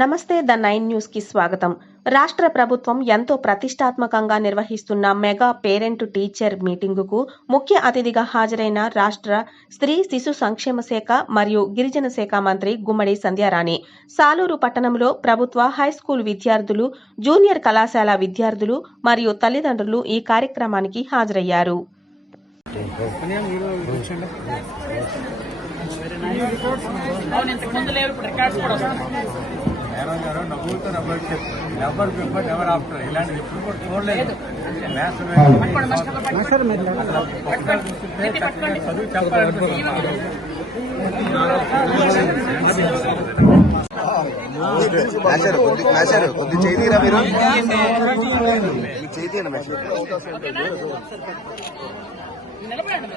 నమస్తే the nine న్యూస్కి స్వాగతం. రాష్ట్ర ప్రభుత్వం ఎంతో ప్రతిష్టాత్మకంగా నిర్వహిస్తున్న మెగా పేరెంట్ టీచర్ మీటింగుకు ముఖ్య అతిథిగా హాజరైన రాష్ట్ర స్త్రీ శిశు సంక్షేమ శాఖ మరియు గిరిజన శాఖ మంత్రి గుమ్మడి సంధ్యారాణి. సాలూరు పట్టణంలో ప్రభుత్వ హైస్కూల్ విద్యార్థులు జూనియర్ కళాశాల విద్యార్థులు మరియు తల్లిదండ్రులు ఈ కార్యక్రమానికి హాజరయ్యారు. అవును ఇంతకు ముందు లేవు ఇప్పుడు రికార్డ్స్ కూడా వస్తున్నాయి. గారు నవ్వులతో number number paper never after ఇలాంటి ఎప్పుడు కూడా చూడలేదు. చదువు చెప్పాలనుకుంటున్నాను మేషారు కొద్ది మేషారు కొద్ది చేయి తీరా మీరు మేషారు నిలబడండి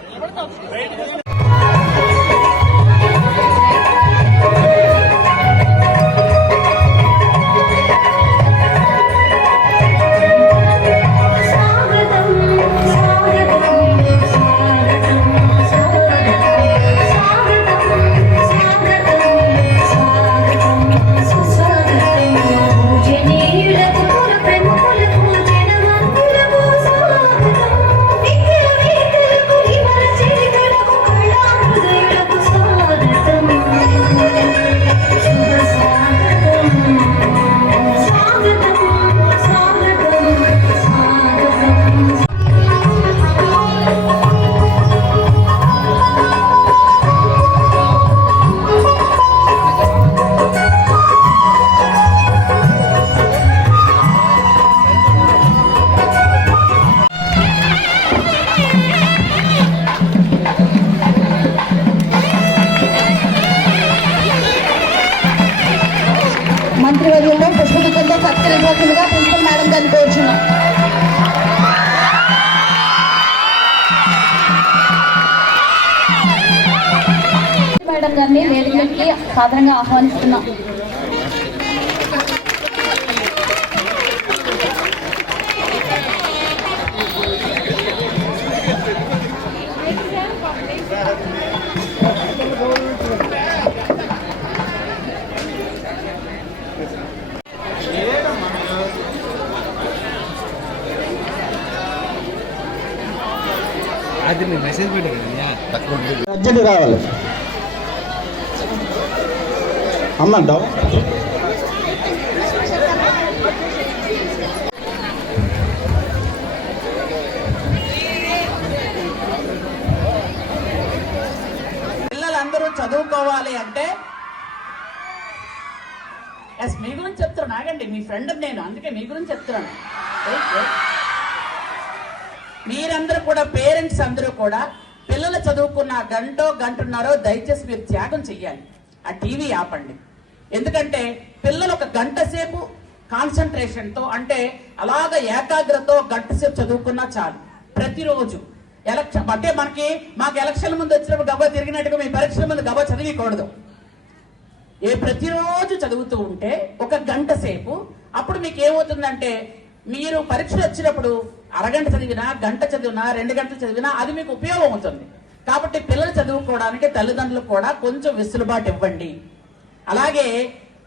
మేడం గారిని వేదికకి సాధారణంగా ఆహ్వానిస్తున్నాం. అర్జెంట్ రావాలి. అమ్మంటావు పిల్లలందరూ చదువుకోవాలి అంటే ఎస్ మీ గురించి చెప్తున్నాను. ఆగండి మీ ఫ్రెండ్ నేను అందుకే మీ గురించి చెప్తున్నాను. మీరందరూ కూడా పేరెంట్స్ అందరూ కూడా పిల్లలు చదువుకున్న గంటో గంటున్నారో దయచేసి మీరు త్యాగం చెయ్యాలి. ఆ టీవీ ఆపండి. ఎందుకంటే పిల్లలు ఒక గంట సేపు కాన్సన్ట్రేషన్తో అంటే అలాగ ఏకాగ్రతో గంట సేపు చదువుకున్నా చాలు. ప్రతిరోజు. ఎలక్షన్ అంటే మనకి మాకు ఎలక్షన్ ముందు వచ్చినప్పుడు గబా తిరిగినట్టుగా మీ పరీక్షల ముందు గబా చదివికూడదు. ఏ ప్రతిరోజు చదువుతూ ఉంటే ఒక గంట సేపు అప్పుడు మీకు ఏమవుతుందంటే మీరు పరీక్షలు వచ్చినప్పుడు అరగంట చదివినా గంట చదివినా రెండు గంటలు చదివినా అది మీకు ఉపయోగం అవుతుంది. కాబట్టి పిల్లలు చదువుకోవడానికి తల్లిదండ్రులకు కూడా కొంచెం వెసులుబాటు ఇవ్వండి. అలాగే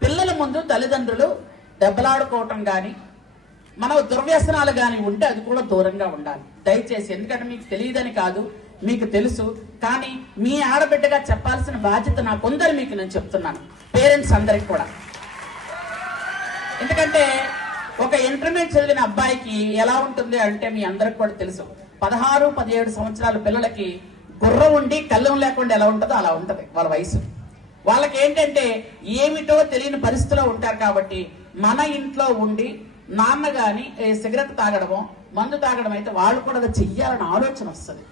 పిల్లల ముందు తల్లిదండ్రులు దెబ్బలాడుకోవటం కానీ మన దుర్వ్యసనాలు కానీ ఉంటే అది కూడా దూరంగా ఉండాలి. దయచేసి ఎందుకంటే మీకు తెలియదని కాదు మీకు తెలుసు కానీ మీ ఆడబిడ్డగా చెప్పాల్సిన బాధ్యత నాకుందని మీకు నేను చెప్తున్నాను. పేరెంట్స్ అందరికి కూడా. ఎందుకంటే ఒక ఇంటర్మీడియట్ చదివిన అబ్బాయికి ఎలా ఉంటుంది అంటే మీ అందరికి కూడా తెలుసు. పదహారు పదిహేడు సంవత్సరాల పిల్లలకి గుర్రం ఉండి కళ్ళం లేకుండా ఎలా ఉంటుందో అలా ఉంటుంది వాళ్ళ వయసు. వాళ్ళకి ఏంటంటే ఏమిటో తెలియని పరిస్థితిలో ఉంటారు కాబట్టి మన ఇంట్లో ఉండి నాన్న గాని ఏ సిగరెట్ తాగడమో మందు తాగడం అయితే వాళ్ళు కూడా అది చెయ్యాలని ఆలోచన వస్తుంది.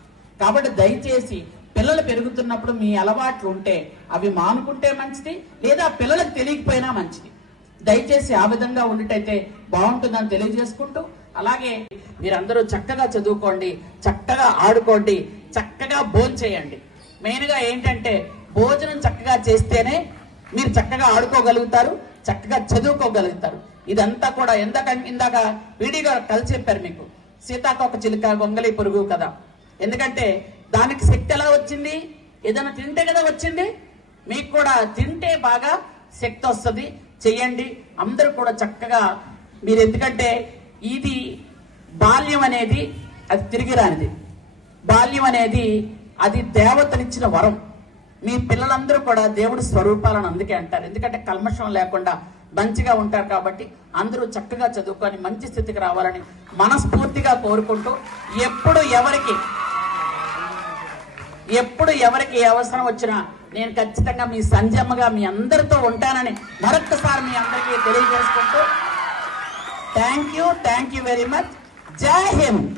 కాబట్టి దయచేసి పిల్లలు పెరుగుతున్నప్పుడు మీ అలవాట్లు ఉంటే అవి మానుకుంటే మంచిది లేదా పిల్లలకు తెలియకపోయినా మంచిది. దయచేసి ఆ విధంగా ఉండేటైతే బాగుంటుందని తెలియజేసుకుంటూ అలాగే మీరందరూ చక్కగా చదువుకోండి చక్కగా ఆడుకోండి చక్కగా భోంచేయండి. చేయండి ఏంటంటే భోజనం చక్కగా చేస్తేనే మీరు చక్కగా ఆడుకోగలుగుతారు చక్కగా చదువుకోగలుగుతారు. ఇదంతా కూడా ఎందాక ఇందాక వీడియో గారు కలిసి చెప్పారు మీకు. సీతాకోక చిలుక గొంగలి పురుగు కదా ఎందుకంటే దానికి శక్తి ఎలా వచ్చింది? ఏదైనా తింటే కదా వచ్చింది? మీకు కూడా తింటే బాగా శక్తి వస్తుంది. చెయ్యండి. అందరూ కూడా చక్కగా మీరు ఎందుకంటే ఇది బాల్యం అనేది అది తిరిగి రానిది. బాల్యం అనేది అది దేవతనిచ్చిన వరం. మీ పిల్లలందరూ కూడా దేవుడి స్వరూపాలను అందుకే అంటారు. ఎందుకంటే కల్మషం లేకుండా మంచిగా ఉంటారు కాబట్టి అందరూ చక్కగా చదువుకొని మంచి స్థితికి రావాలని మనస్ఫూర్తిగా కోరుకుంటూ ఎప్పుడు ఎవరికి ఎప్పుడు ఎవరికి ఏ అవసరం వచ్చినా నేను ఖచ్చితంగా మీ సంజమ్మగా మీ అందరితో ఉంటానని మరొక్కసారి మీ అందరికీ తెలియజేసుకుంటూ thank you thank you very much Jai Hind.